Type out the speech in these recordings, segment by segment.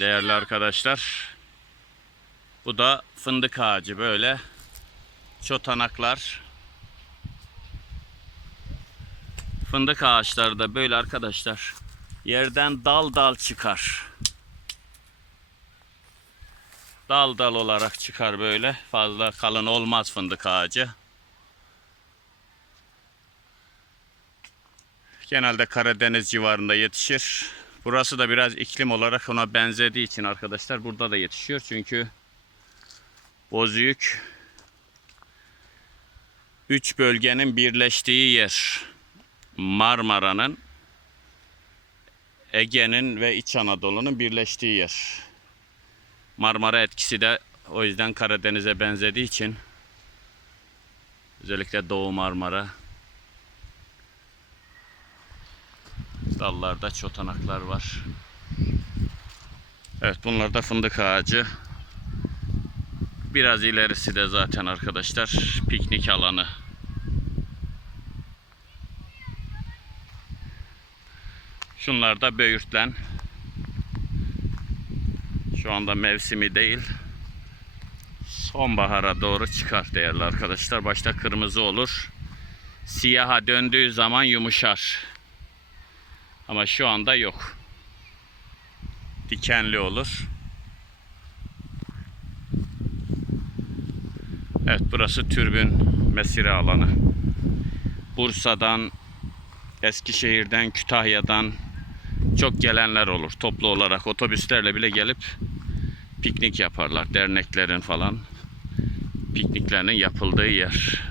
değerli arkadaşlar. Bu da fındık ağacı böyle. Çotanaklar. Fındık ağaçları da böyle arkadaşlar. Yerden dal dal çıkar. Dal dal olarak çıkar böyle. Fazla kalın olmaz fındık ağacı. Genelde Karadeniz civarında yetişir. Burası da biraz iklim olarak ona benzediği için arkadaşlar burada da yetişiyor. Çünkü Bozüyük üç bölgenin birleştiği yer. Marmara'nın, Ege'nin ve İç Anadolu'nun birleştiği yer. Marmara etkisi de o yüzden Karadeniz'e benzediği için özellikle Doğu Marmara dallarda çotanaklar var. Evet bunlar da fındık ağacı. Biraz ilerisi de zaten arkadaşlar piknik alanı. Şunlar da böğürtlen. Şu anda mevsimi değil. Sonbahara doğru çıkar değerli arkadaşlar. Başta kırmızı olur. Siyaha döndüğü zaman yumuşar. Ama şu anda yok. Dikenli olur. Evet burası türbün mesire alanı. Bursa'dan, Eskişehir'den, Kütahya'dan çok gelenler olur. Toplu olarak otobüslerle bile gelip piknik yaparlar. Derneklerin falan pikniklerinin yapıldığı yer.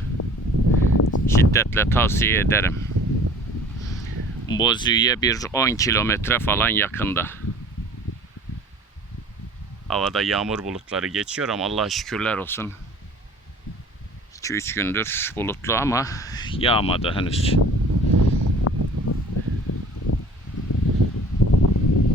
Şiddetle tavsiye ederim. Bozüyük'e bir 10 kilometre falan yakında. Havada yağmur bulutları geçiyor ama Allah'a şükürler olsun. 2-3 gündür bulutlu ama yağmadı henüz.